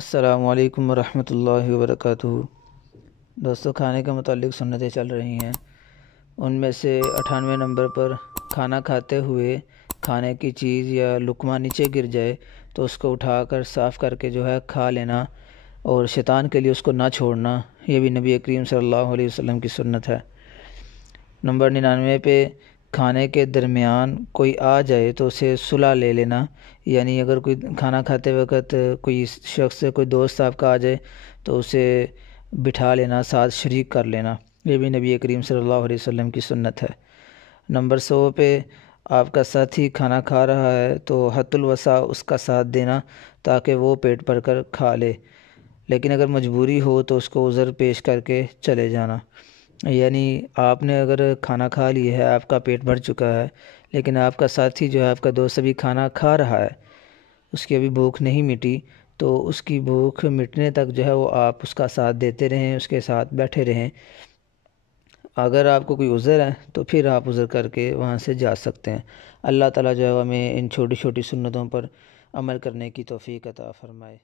السلام علیکم ورحمۃ اللہ وبرکاتہ۔ دوستو، کھانے کے متعلق سنتیں چل رہی ہیں، ان میں سے 98 نمبر پر کھانا کھاتے ہوئے کھانے کی چیز یا لقمہ نیچے گر جائے تو اس کو اٹھا کر صاف کر کے کھا لینا اور شیطان کے لیے اس کو نہ چھوڑنا، یہ بھی نبی کریم صلی اللہ علیہ وسلم کی سنت ہے۔ نمبر 99 پہ کھانے کے درمیان کوئی آ جائے تو اسے صلح لے لینا، یعنی اگر کوئی کھانا کھاتے وقت کوئی شخص کوئی دوست آپ کا آ جائے تو اسے بٹھا لینا، ساتھ شریک کر لینا، یہ بھی نبی کریم صلی اللہ علیہ وسلم کی سنت ہے۔ نمبر 100 پہ آپ کا ساتھی کھانا کھا رہا ہے تو حد الوسع اس کا ساتھ دینا تاکہ وہ پیٹ بھر کر کھا لے، لیکن اگر مجبوری ہو تو اس کو عذر پیش کر کے چلے جانا، یعنی آپ نے اگر کھانا کھا لیا ہے، آپ کا پیٹ بھر چکا ہے، لیکن آپ کا ساتھی آپ کا دوست ابھی کھانا کھا رہا ہے، اس کی ابھی بھوک نہیں مٹی، تو اس کی بھوک مٹنے تک وہ آپ اس کا ساتھ دیتے رہیں، اس کے ساتھ بیٹھے رہیں۔ اگر آپ کو کوئی عذر ہے تو پھر آپ عذر کر کے وہاں سے جا سکتے ہیں۔ اللہ تعالیٰ ہمیں ان چھوٹی چھوٹی سنتوں پر عمل کرنے کی توفیق عطا فرمائے۔